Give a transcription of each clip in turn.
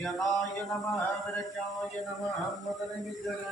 यनाय नमः विरजाय नमः मदनिविजय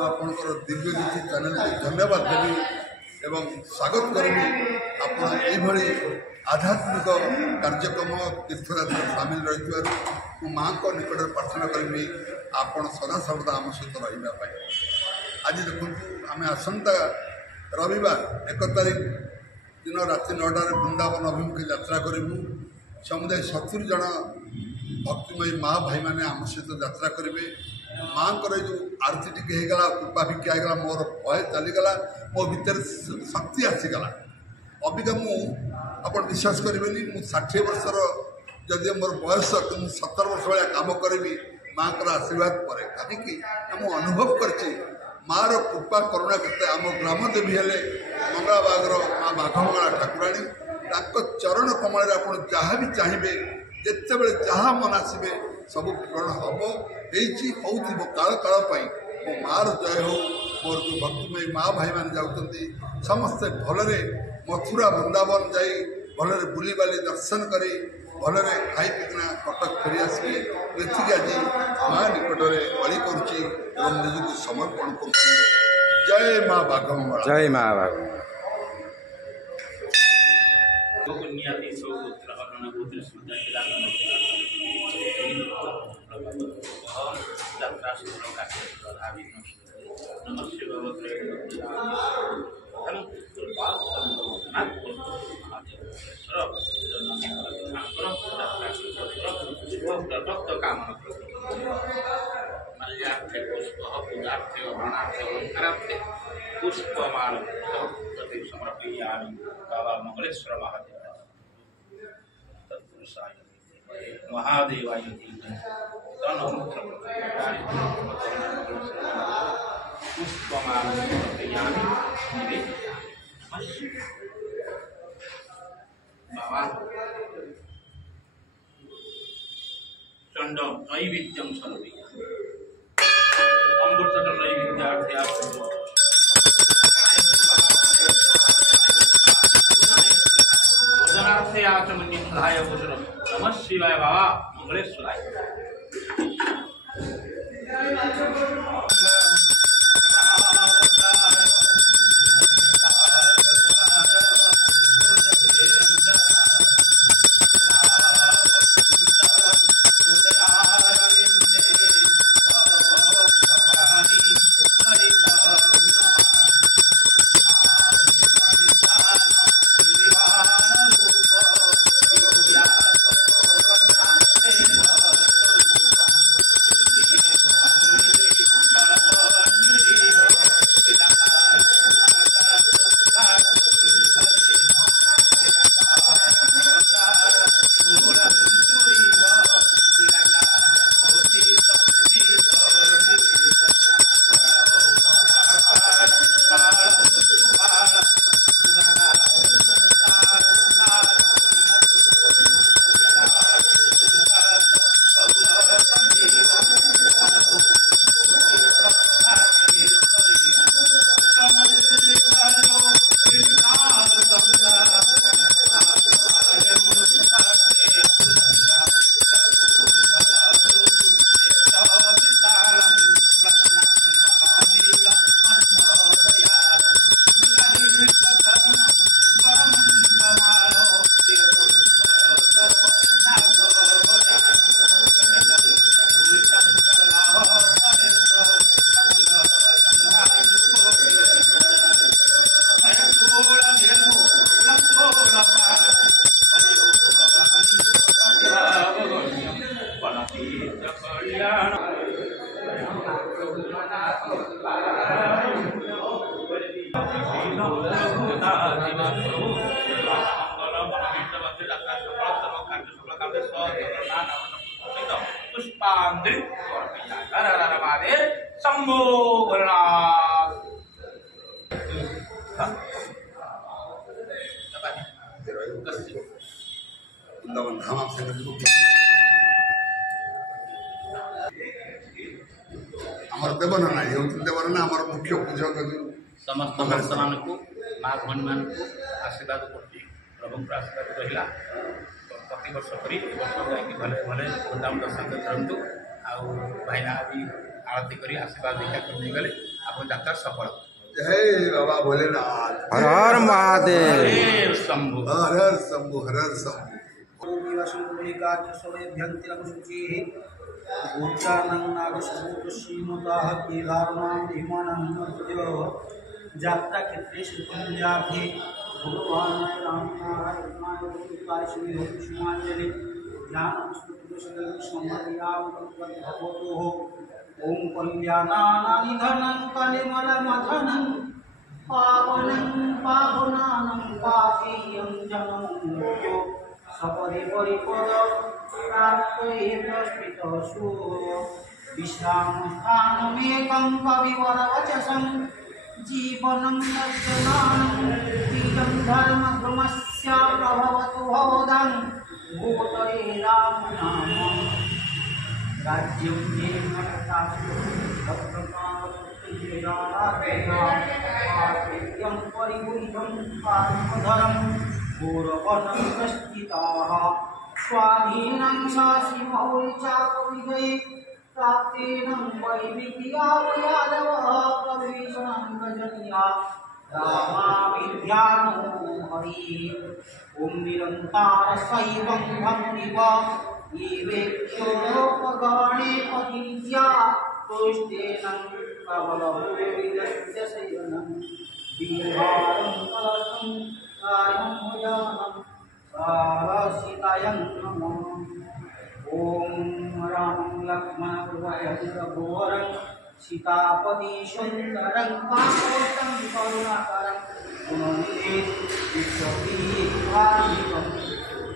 आपणकर दिव्य नीति चैनल को धन्यवाद देवी एवं स्वागत करी आप आध्यात्मिक कार्यक्रम तीर्थयात्रा सामिल रही माँ को निकट प्रार्थना करी आपण सदा सर्वदा आम सहित रही। आज देखो आम आसंता रविवार 1 तारीख दिन राति 9टार वृंदावन अभिमुखे यात्रा करूँ। समुदाय 70 जन भक्तिमयी माँ भाई मैंने आम सहित यात्रा करेंगे। माँ को जो आरती टी होगा कृपा भिक्षा होगा मोर भय चलीगला मो भर शक्ति आसीगला। अबिका मुझे विश्वास करेंगे मु 60 वर्षर जदि मोर बयस 70 वर्ष भाया कम करी माँ को आशीर्वाद पर कहीं अनुभव कर मार कृपा करुणा के आम ग्राम देवी हेले मंगला बागर माँ बाघमंगला ठाकुराणी चरण कमल आप जहाँ भी चाहिए जिते बड़े जहाँ मन आसबे सब पूरण हम हो काल काल मो मार जय हो। मोर जो भक्तिमयी माँ भाई मैंने जाऊँगी समस्ते भलरे मथुरा वृंदावन जाई भलरे बुली बाली दर्शन करी भलरे खाई पीना कटक फेरी आसबे ये आज माँ निकट में बलि करुच्ची निजक समर्पण कर। जय माँ बाघमंगला। जय माँ बाघमंगला। मंगलेश्वर महादेवाय चंड नैवेद्यम सर्वे अमृत नैवेद्यार्थया नमः शिवाय बाबा मंगलेश्वराय। शंभो भोलेनाथ। वृंदावन धाम आपसे आमर देवन ना ये देवन ना आमर मुख्य पूजक समस्त भक्त मान को माँ भौणी मान को आशीर्वाद करती प्रभु आशीर्वाद रहा प्रति वर्ष करी वर्ष जाकि भले भले वृंदावन दर्शन करतु आउ भाईना भी आरती करी आशीर्वाद देखा कर गले आप यात्रा सफल। जय बाबा भोलेनाथ। हर हर महादेव। हरे शंभु हर हर शंभु हर हर शंभु। যাত্রা ক্ষেত্রে সুকন্যার্থে ভগবান রামনারায়ণ সুমাঞ্জলি জ্ঞান ভগবতো ওম কল্যাণানি ধনং কালিমলমথনং পাবনং পাবনানং পাপেয়ং জনং সপরি পরিপদ প্রাপ্তয়ে প্রস্মিতসু বিশ্রামস্থানমেকং কবিবরবচসং जीवनं दर्शनानं तीरं धर्मभ्रमस्य प्रभवतु भवदं भूतये रामनाम राज्यं जेयं परिगुहितं पारमधरं गौरवनं प्रस्थिताः स्वाधीनं शासि मौलिचापविजये प्राप्तेनं वैविद्या यादवः प्रवेशनं गजनीया रामाविद्यानो हरि ॐ निरन्तारशैवं भक्तिव ईवेक्षोपगणे पतिज्या तुष्टेनं कवलभूविदस्य शयनं विहारं कलशं कायं भुजानं सारसितायं नमः। ओम राम लक्ष्मण रघुवरं सीतापति सुंदरं काकोटं करुणाकरं गुणनिधे विश्वविभाजितं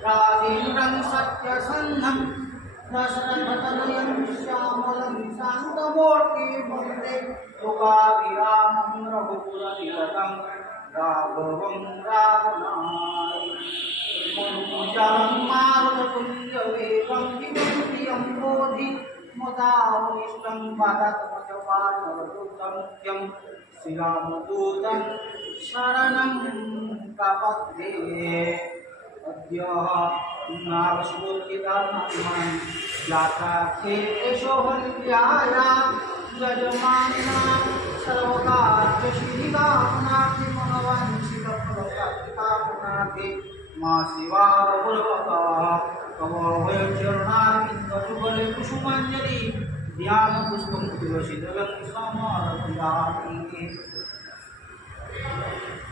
राजेन्द्रं सत्यसन्धं दशरथतनयं श्यामलं शान्तमूर्तिं वन्दे लोकाभिरामं रघुकुलतिलकं राघवं रावणाय मारुतुल्यवेगं विमन्त्रियं बोधि मुदावनिष्ठं वदत्मजपालवदूतं मुख्यं श्रीरामदूतं शरणं प्रपद्ये। अद्य नावशोचितात्मनं यात्राक्षेत्रेशोहल्याया यजमानिना सर्वकार्यसिद्धिकामनार्थं मनोवाञ्छितफलप्राप्तिकामनार्थं मां शिवा पूर्वकः कवयचरणार्पितजुगले कुसुमाञ्जलि ध्यानपुष्पं तुलसीदलं समर्पयामि।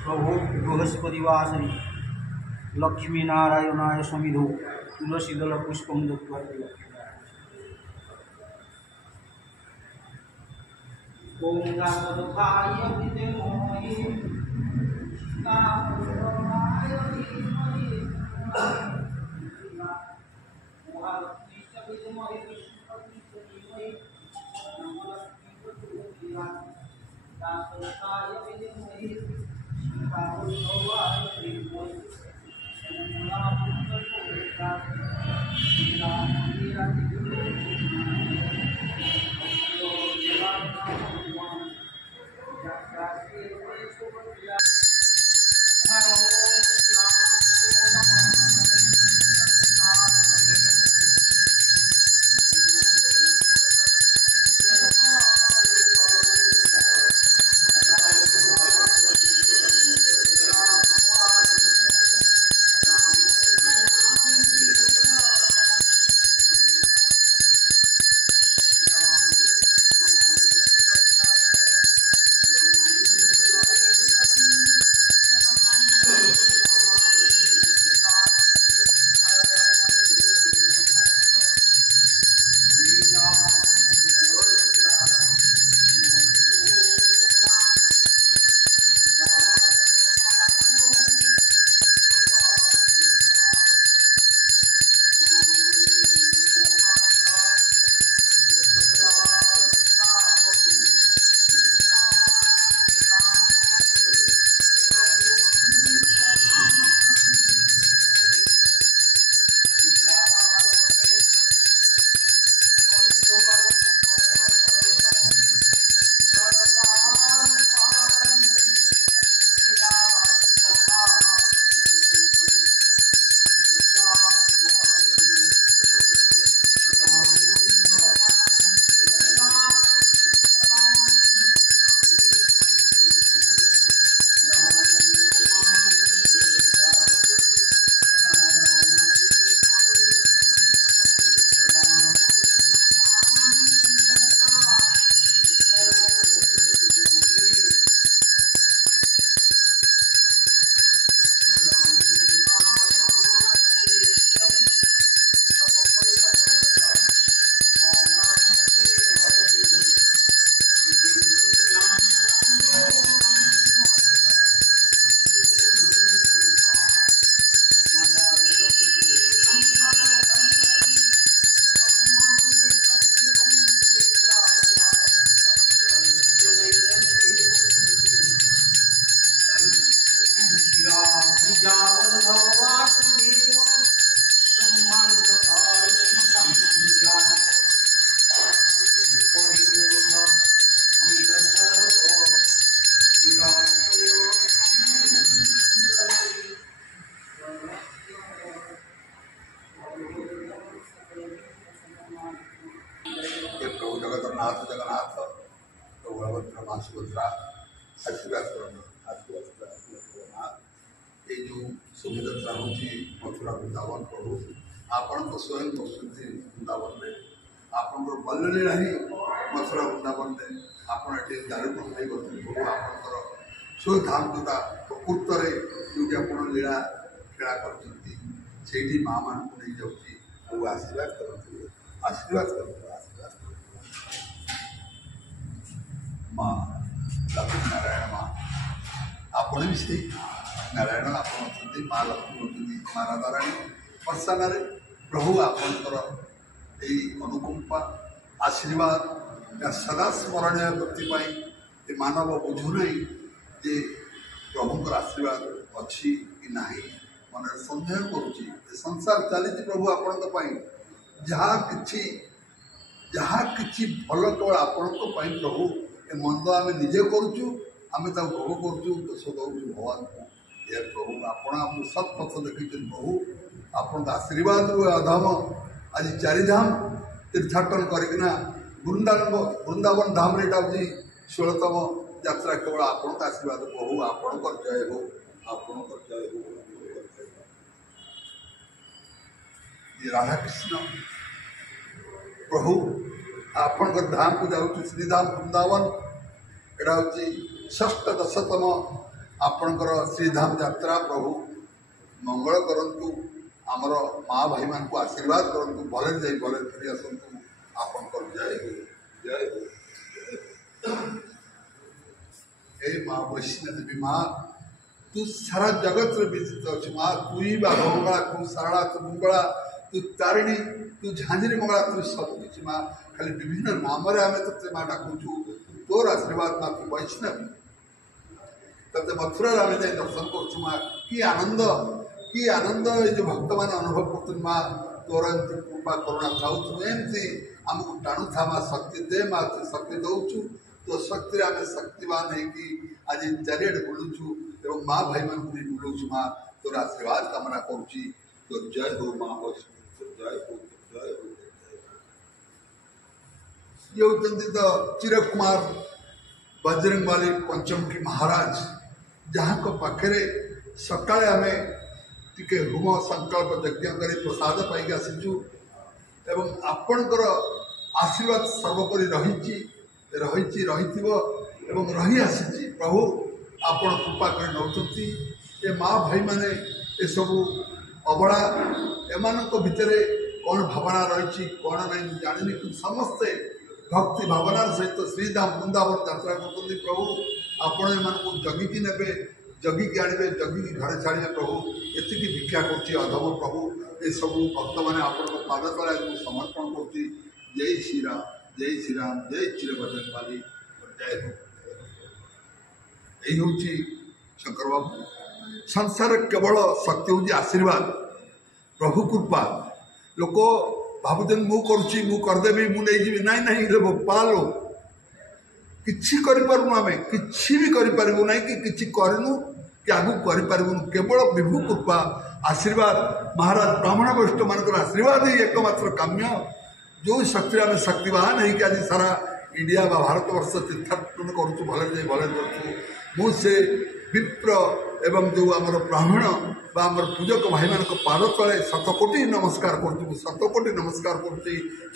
प्रभु बृहस्पतिवासरे लक्ष्मीनारायणाय समिधौ तुलसीदलपुष्पं दत्त्वा ॐ गणपतये विद्महे गणपतये धीमहि नाथ जगन्नाथ प्रभु बलभद्र माँ सुभद्रा आशीर्वाद करना आशीर्वाद जगन्नाथ ये जो शोभायात्रा होची मथुरा वृंदावन प्रभु आपण तो स्वयं बसुंती वृंदावन में आपण बल्लीला ही मथुरा वृंदावन में आपण ये दारुण करते प्रभु आपंकर सो धाम जोटा प्रकृत जो आप लीला खेला कर माँ मान को नहीं जाऊँगी प्रभु आशीर्वाद करते आशीर्वाद करते आशीर्वाद माँ लक्ष्मी नारायण माँ आपण भी से नारायण आप माँ लक्ष्मी होती माँ राधाराणी वर्षाना प्रभु आपंकर यही अनुकंपा आशीर्वाद सदा स्मरणीय व्यक्ति मानव बुझु नहीं जे प्रभुंर आशीर्वाद अच्छी कि नहीं मन सन्देह करुच्ची संसार चली प्रभु आपण जहाँ कि भल केवल आपण प्रभु ए मंद आम निजे करुचु आम प्रभु करुचु दोष दौचु भगवान को ये प्रभु आपण सत पथ देखी प्रभु आपण आशीर्वाद अधम आज चारिधाम तीर्थाटन करना वृंदावन धाम रे 16तम यात्रा केवल आपण आशीर्वाद प्रभु आपण जय हो आपण जय हो ये राधा कृष्ण प्रभु आपण धाम को जाऊँ श्रीधाम वृंदावन एटा हूँ 6-10तम आपणकर श्रीधाम यात्रा प्रभु मंगल करंतु आमर माँ भाई मान को आशीर्वाद करंतु भले जाई भले फिर आसतु आपणकर जय हो जय हो हे माँ वैष्णव देवी माँ तू सारा जगत रे विदित अच्छी माँ तू ही मंगला तू सारला तू मंगला तू तारिणी तू झांझरी मंगला तू सब किसी माँ खाली विभिन्न नाम आम ते माँ डाकुचु तोर आशीर्वाद माँ तू वैष्णव तब मथुरा आम जाए दर्शन करुँ माँ कि आनंद ये जो भक्त मैंने अनुभव कर माँ तोर एमती कृपा करुणा चाहू एमती आमको टाणु था माँ शक्ति दे माँ तू शक्ति दौचु तो शक्ति आम शक्तिवान है आज चारिड़े बुलुचु एवं माँ भाई मान भी बुलाऊँ माँ तोर आशीर्वाद कामना करुच्ची तो जय हो माँ वैष्णव जय हो जय हो ये होती तो चिर कुमार बजरंगबाली पंचमुखी महाराज जहाँ को पाखे सकाଳେ आमे टिके होम संकल्प यज्ञ कर प्रसाद पाई आसीचु एवं आपणकर आशीर्वाद सर्वोपरि रही रही आसी प्रभु आपण कृपा कर नौचंती ए माँ भाई माने ए सबू अबड़ा एमान भितर कौन भावना रही कौन नहीं जानी कि समस्ते भक्ति भावनार सहित श्रीधाम वृंदावन यात्रा करते प्रभु आपण एम जगिकी ने जगिकी आने जगिकी घरे छाड़े प्रभु एति भिक्षा कर प्रभु ये सब भक्त मैंने आपण पाद तले समर्पण कर जय श्रीराम जय श्रीराम जय चिर बजरंगबाली जय हो यही हूँ शंकर बाबू संसार केवल शक्ति हूँ आशीर्वाद प्रभु कृपा लोक भावुन मु करुच्ची मु करदेवी मु नहीं जी नाई नाई रे बोपा लो किछि करिपारुनु आमे किछि भी करिपारिबु नाही कि किछि करनु कि आगु करिपारिबु केवल विभु कृपा आशीर्वाद महाराज ब्राह्मण वैष्णव मानकर आशीर्वाद ही एकमात्र काम्य जो शक्ति आम शक्तिवान है कि आज सारा इंडिया बा भारत वर्ष तीर्थाटन करुँ भले जाए भले करूँ मुझे विप्र एवं जो आमर ब्राह्मण बा आमर पूजक भाई मान पाद तले शतकोटी नमस्कार करुँ शतकोटी नमस्कार करुँच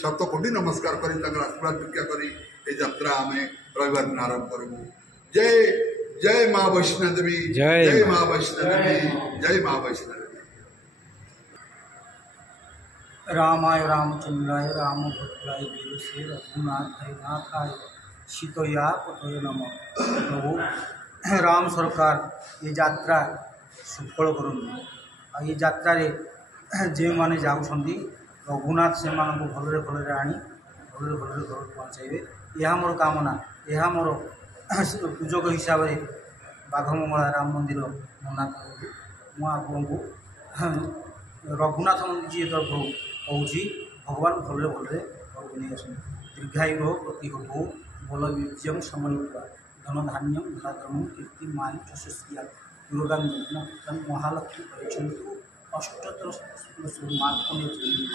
शतकोटी नमस्कार कर आशीर्वाद भिक्षा करी यात्रा आम रविवार दिन आरंभ करूँ जय जय माँ वैष्णव देवी जय माँ वैष्णव देवी जय माँ वैष्णव देवी रामाय रामचंद्राय रामभद्राय वीरसे रघुनाथाय नाथाय सीतया पतये नमः। प्रभु राम सरकार ये यात्रा सुफल करूँ ये यात्रा जो मैंने जाऊँगी रघुनाथ से भलरे भलरे आनी भलरे भलरे घर पहुँचाइबे यह मोर कामना यह मोर पूजक हिसाब से बाघमंगला राम मंदिर मना करूँ मुझे रघुनाथ मंदिर जी तरफ कहूँ भगवान भलरे भलरे घर नहीं आस दीर्घायु प्रति हो बल बीर्यम समय धन धान्यम धराधर्म कीर्ति मायु यशस्या दुर्गान महालक्ष्मी परीक्षु ଅଷ୍ଟୋତ୍ତର ମାର୍କ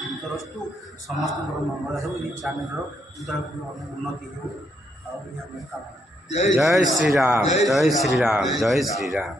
ଚିନ୍ତରସ୍ତୁ ସମସ୍ତଙ୍କର ମଙ୍ଗଳ ହେଉ। ଏହି ଚ୍ୟାନେଲର ଉନ୍ନତି ହେଉ ଆଉ ଏହା ଆମେ କାମନା। जय श्री राम, जय श्री राम, जय श्री राम।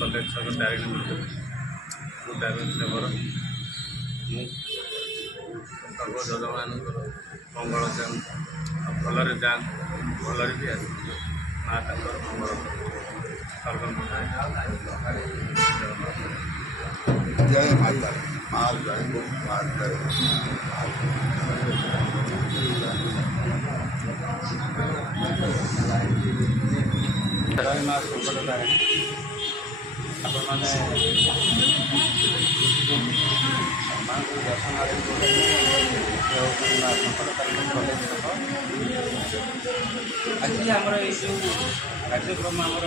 कलेज छक डायरेक्ट देवर सर्वजनमानଙ୍କର ମଙ୍ଗଳ ଭଲରେ ଯାଆନ୍ତୁ, ଭଲରେ ବି ଆସିବେ। ମା ତାଙ୍କର ମଙ୍ଗଳ जय माता माँ जय माँ जय ଜୟ ମା ସଙ୍କଟତାରିଣୀ। ଆପଣମାନେ ମାଙ୍କୁ ଦର୍ଶନ ସଙ୍କଟତାରିଣୀ କଲେଜ ଛକ। ଆଜି ଆମର ଏଇ ଯେଉଁ କାର୍ଯ୍ୟକ୍ରମ ଆମର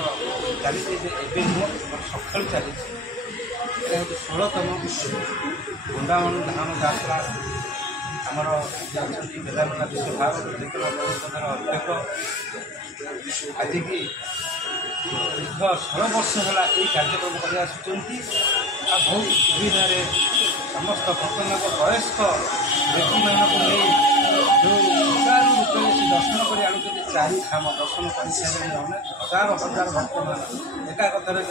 ଚାଲିଛି ଯେ ଏବେ ନୁହଁ ସକାଳୁ ଚାଲିଛି। এটা হচ্ছে 16তম বৃন্দাবন ধাম যাত্রা। আমার যে অনেক বেদান্ত বিশ্বভারত যেগুলো তাদের অধ্যক্ষ আজকে দীর্ঘ 16 ବର୍ଷ ହେଲା এই କାର୍ଯ୍ୟକ୍ରମ କରି ଆସୁଛନ୍ତି। ଆଉ ବହୁତ ସୁବିଧାରେ ସମସ୍ତ ଭକ୍ତମାନଙ୍କ ବୟସ୍କ ବ୍ୟକ୍ତିମାନଙ୍କୁ ନେଇ ଯେଉଁ ହଜାର ରୂପରେ ସେ ଦର୍ଶନ କରି ଆଣୁଛନ୍ତି। 4 ଧାମ ଦର୍ଶନ କରିସାରିଲେଣି ଅନେକ ହଜାର ହଜାର ଭକ୍ତମାନେ ଏକା କଥାରେ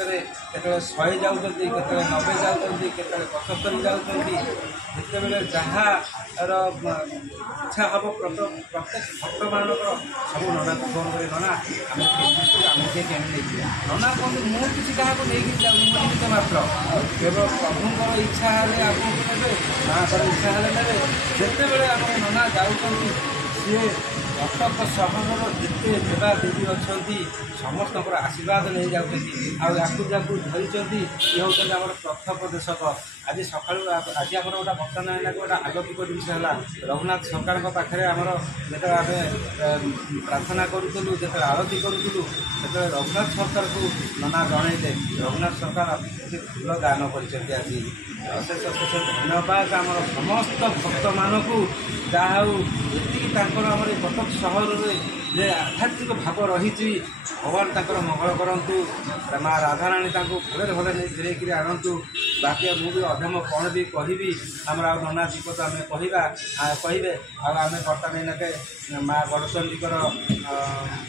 କେତେବେଳେ 100 ଯାଉଛନ୍ତି, କେତେବେଳେ 90 ଯାଉଛନ୍ତି, କେତେବେଳେ 75 ଯାଉଛନ୍ତି। ଯେତେବେଳେ ଯାହାର ଇଚ୍ଛା ହେବ ପ୍ରତ୍ୟେକ ଭକ୍ତମାନଙ୍କର ସବୁ ନନାକୁ ଫୋନ୍ କରି ନନା ଆମେ କେମିତି ଆମେ କେମିତି ନେଇଯିବା। ନନା କୁହନ୍ତୁ ମୁଁ କିଛି କାହାକୁ ନେଇକି ଯାଉନି, ମୁଁ ନିମିତ୍ତ ମାତ୍ର। କେବଳ ପ୍ରଭୁଙ୍କର ଇଚ୍ଛା ହେଲେ ଆପଣଙ୍କୁ ନେବେ, ମାଙ୍କର ଇଚ୍ଛା ହେଲେ ନେବେ। ଯେତେବେଳେ ଆମର ନନା ଯାଉଛନ୍ତି ସିଏ କଟକ ସହରର ଯେତେ ଦେବା ଦେବୀ ଅଛନ୍ତି ସମସ୍ତଙ୍କର ଆଶୀର୍ବାଦ ନେଇଯାଉଛନ୍ତି। ଆଉ ୟାକୁ ଯାକୁ ଧରିଛନ୍ତି ଇଏ ହେଉଛନ୍ତି ଆମର ପ୍ରଥମୋପଦେଶକ। ଆଜି ସକାଳୁ ଆଜି ଆମର ଗୋଟେ ବର୍ତ୍ତମାନ ଏଇନାକୁ ଗୋଟେ ଆଲୌକିକ ଜିନିଷ ହେଲା। ରଘୁନାଥ ସରକାରଙ୍କ ପାଖରେ ଆମର ଯେତେବେଳେ ଆମେ ପ୍ରାର୍ଥନା କରୁଥିଲୁ, ଯେତେବେଳେ ଆଳତୀ କରୁଥିଲୁ, ସେତେବେଳେ ରଘୁନାଥ ସରକାରକୁ ନନା ଜଣେଇଲେ ରଘୁନାଥ ସରକାର ଏଠି ଫୁଲ ଦାନ କରିଛନ୍ତି। ଆଜି ଅଶେଷ ଅଶେଷ ଧନ୍ୟବାଦ ଆମର ସମସ୍ତ ଭକ୍ତମାନଙ୍କୁ। ଯାହା ହେଉ ଏତିକି ତାଙ୍କର ଆମର ଏ କଟକ ସହରରେ ଯେ ଆଧ୍ୟାତ୍ମିକ ଭାବ ରହିଛି, ଭଗବାନ ତାଙ୍କର ମଙ୍ଗଳ କରନ୍ତୁ। ମା ରାଧାରାଣୀ ତାଙ୍କୁ ଭଲରେ ଭଲରେ ନେଇ ଫେରେଇକିରି ଆଣନ୍ତୁ। ବାକି ମୁଁ ବି ଅଧମ କ'ଣ ବି କହିବି, ଆମର ଆଉ ନନା ଦୀପକ ଆମେ କହିବେ। ଆଉ ଆମେ ବର୍ତ୍ତମାନ ଏଇନାକେ ମା ଗଡ଼ଚଣ୍ଡୀଙ୍କର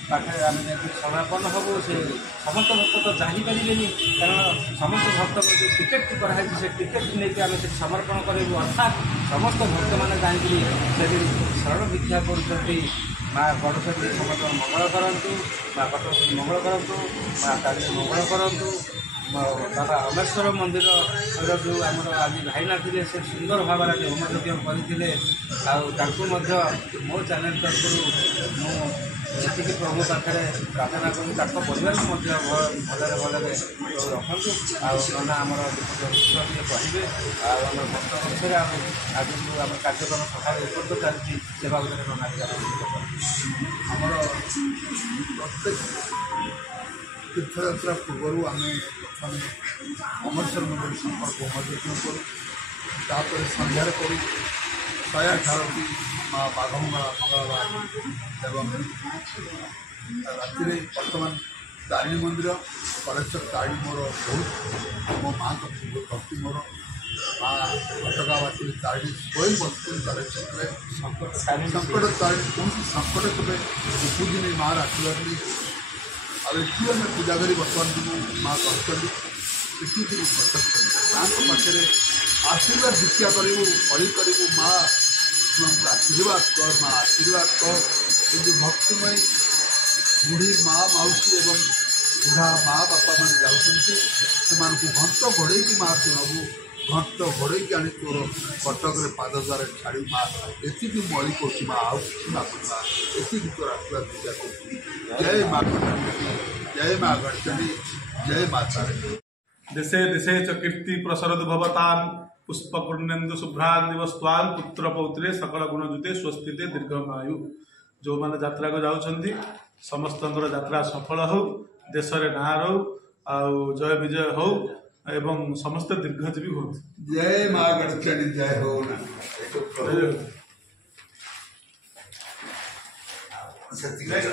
ପାଖରେ ଆମେ ଯେମିତି ସମାପନ ହେବୁ। ସେ ସମସ୍ତ ଭକ୍ତ ତ ଯାଇପାରିବେନି, କାରଣ ସମସ୍ତ ଭକ୍ତଙ୍କ ଯେଉଁ ଟିକେଟ୍ କରାହେଇଛି ସେ ଟିକେଟ୍ ନେଇକି ଆମେ ସେଠି ସମର୍ପଣ କରିବୁ। ଅର୍ଥାତ୍ ସମସ୍ତ ଭକ୍ତମାନେ ଯାଇକିରି ସେଠି ଶରଣ ଭିକ୍ଷା କରୁଛନ୍ତି। ମା ଗଡ଼ଚଣ୍ଡୀ ସମସ୍ତଙ୍କ ମଙ୍ଗଳ କରନ୍ତୁ, ମା ଗଡ଼ଚଣ୍ଡୀ ମଙ୍ଗଳ କରନ୍ତୁ, ମା ତାରିଣୀ ମଙ୍ଗଳ କରନ୍ତୁ। ବାବା ଅମେଶ୍ୱର ମନ୍ଦିରର ଯେଉଁ ଆମର ଆଜି ଭାଇନା ଥିଲେ ସେ ସୁନ୍ଦର ଭାବରେ ଆଜି ହୋମଯଜ୍ଞ କରିଥିଲେ। ଆଉ ତାଙ୍କୁ ମଧ୍ୟ ମୋ ଚ୍ୟାନେଲ୍ ତରଫରୁ ମୁଁ ଏତିକି ପ୍ରଭୁ ପାଖରେ ପ୍ରାର୍ଥନା କରୁ ତାଙ୍କ ପରିବାରକୁ ମଧ୍ୟ ଭଲରେ ଭଲରେ ରଖନ୍ତୁ। ଆଉ ନନା ଆମର ଟିକେ କହିବେ। ଆଉ ଆମର ଭକ୍ତ ପକ୍ଷରେ ଆମେ ଆଜି ଯେଉଁ ଆମର କାର୍ଯ୍ୟକ୍ରମ ସକାଳେ ଏପର୍ଯ୍ୟନ୍ତ ଚାଲିଛି ସେ ବାବଦରେ ନନା ଆମର ପ୍ରତ୍ୟେକ ତୀର୍ଥଯାତ୍ରା ପୂର୍ବରୁ ଆମେ ପ୍ରଥମେ ଅମୃତସର ମନ୍ଦିର ସମ୍ପର୍କ ହୋମଯଜ୍ଞ କରୁ, ତାପରେ ସନ୍ଧ୍ୟାରେ କରୁ 118ଟି ମା ବାଘମଙ୍ଗଳା ମଙ୍ଗଳବାର ଏବଂ ରାତିରେ ବର୍ତ୍ତମାନ तारिणी मंदिर कलेक्टर तारिणी मोर बहुत मो माँ का भक्ति मोर माँ घटगावासी तारिणी स्वयं बसुन कलेक्शन संकट तारिणी कौन संकट केवे उपदिन माँ आशीर्वाद नहीं आम पूजा करी बर्तमान दिन माँ कर पाखे आशीर्वाद दीक्षा करूँ फड़ी करूँ माँ आशीर्वाद कर माँ आशीर्वाद कर भक्तिमय बुढ़ी माँ मौसी एवं बुढ़ा माँ बापा मैंने जाऊँगी से घंट घोड़े माँ शुणबू घंट घोड़े आनी तोर कटक पाद द्वारा छाड़ी माँ एति मली कर माँ आउ कि माँ एति तोर आशीर्वाद दीक्षा कर जय माँ जय माँ गणचंडी जय माता देशे देशे च कीर्ति प्रसरतु भवतां पुष्पपूर्णेन्दु शुभ्रांदिवस्त्वां पुत्र पौत्रे सकल गुणजुते स्वस्तिते दीर्घमायु जो मैंने यात्रा को जाऊँच समस्त यात्रा सफल हो देश रे ना रो जय विजय हो एवं समस्त दीर्घजीवी हो जय माँ गणचंडी जय हो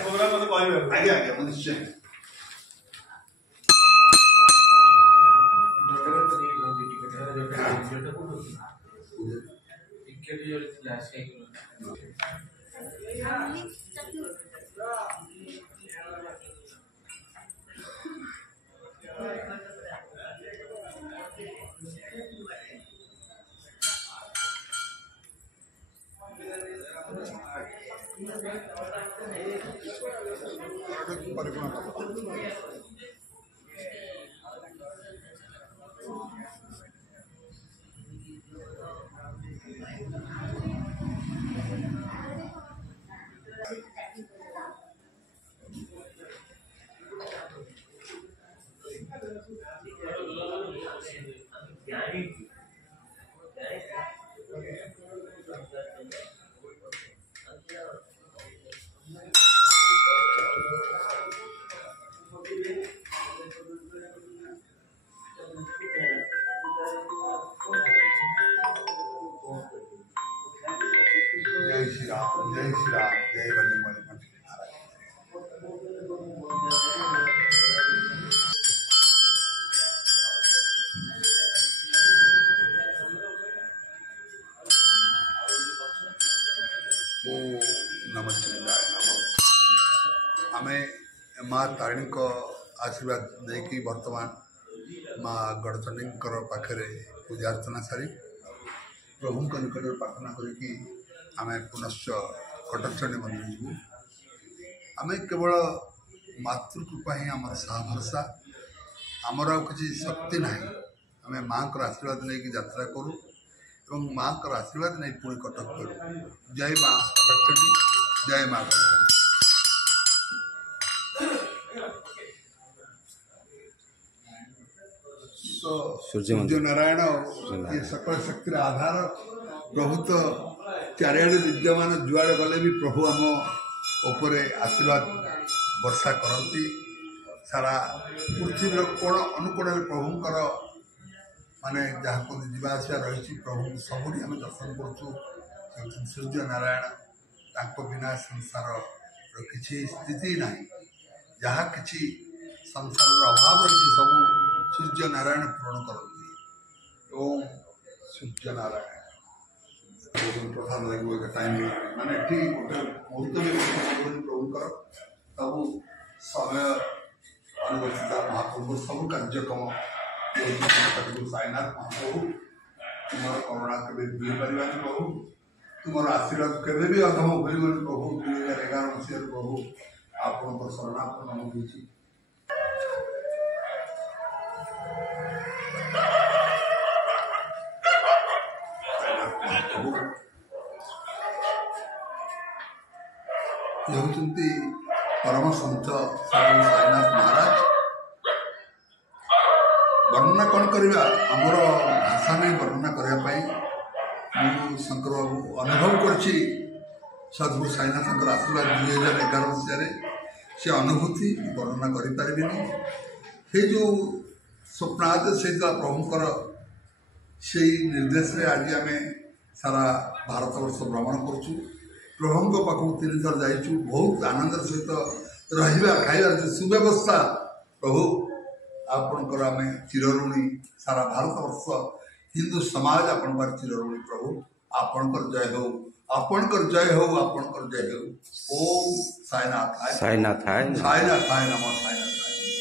प्रोग्राम आगे आगे निश्चय जय श्री राम जय बजरंगबली महाराज नमस्कार आम माँ तारिणी को आशीर्वाद नहीं बर्तमान माँ गणचंडी पाखे पूजा अर्चना सारी प्रभु निकट प्रार्थना करी आम पुनश्च कटकचंडी मंदिर जीवु आम केवल मातृकृपा ही आम साहा भरसा आमर किसी शक्ति ना आम माँ को आशीर्वाद नहीं यात्रा करूँ और माँ को आशीर्वाद नहीं पुणी कटक करूँ जय माँ कटकचंडी जय माँ सूर्य नारायण ये सकल शक्तिर आधार प्रभु तो चारिआडे विद्यमान जुआड़े गले भी प्रभु आम उपर आशीर्वाद वर्षा करती सारा पृथ्वी कोण अनुकोण प्रभुंकर माने जहाँ को जीवासा रही प्रभु सबुरी आम दर्शन करुँ सूर्य नारायण तांको बिना संसार किसी स्थिति ना जहाँ किसी संसार अभाव रही सब सूर्य नारायण पूरण करती ओम सूर्य नारायण प्रधान लगे टाइम माने ठीक गोटे मुहूर्त भी प्रभुकर सब समय अनुवर्तित महाप्रभु सब कार्यक्रम साईनाथ महाप्रभु तुम करुणा के भूल पार प्रभु तुम आशीर्वाद के अधम भूल प्रभु 2011 मसीह प्रभु आप शरणापन्न होगी होती परम संत साईनाथ महाराज वर्णना कौन करवा आमर भाषा नहीं वर्णना करने शंकर बाबू अनुभव कर सदगुरु साईनाथ आशीर्वाद 2011 मसीह से अनुभूति वर्णना करें जो स्वप्नाद से प्रभुंकर से निर्देश रे आज आम सारा भारत वर्ष भ्रमण करूँ प्रभु पाखक 3 थर जाइछु बहुत आनंद सहित रहा खाइबार सुव्यवस्था प्रभु आपणकर आम चिरऋणी सारा भारत वर्ष हिंदू समाज आपण पर चिरऋणी प्रभु आपणकर जय हो आपणकर जय हो आपणकर जय हो ओम साईनाथ साईनाथ हाय साईनाथ हाय नमः साईनाथ हाय नमः।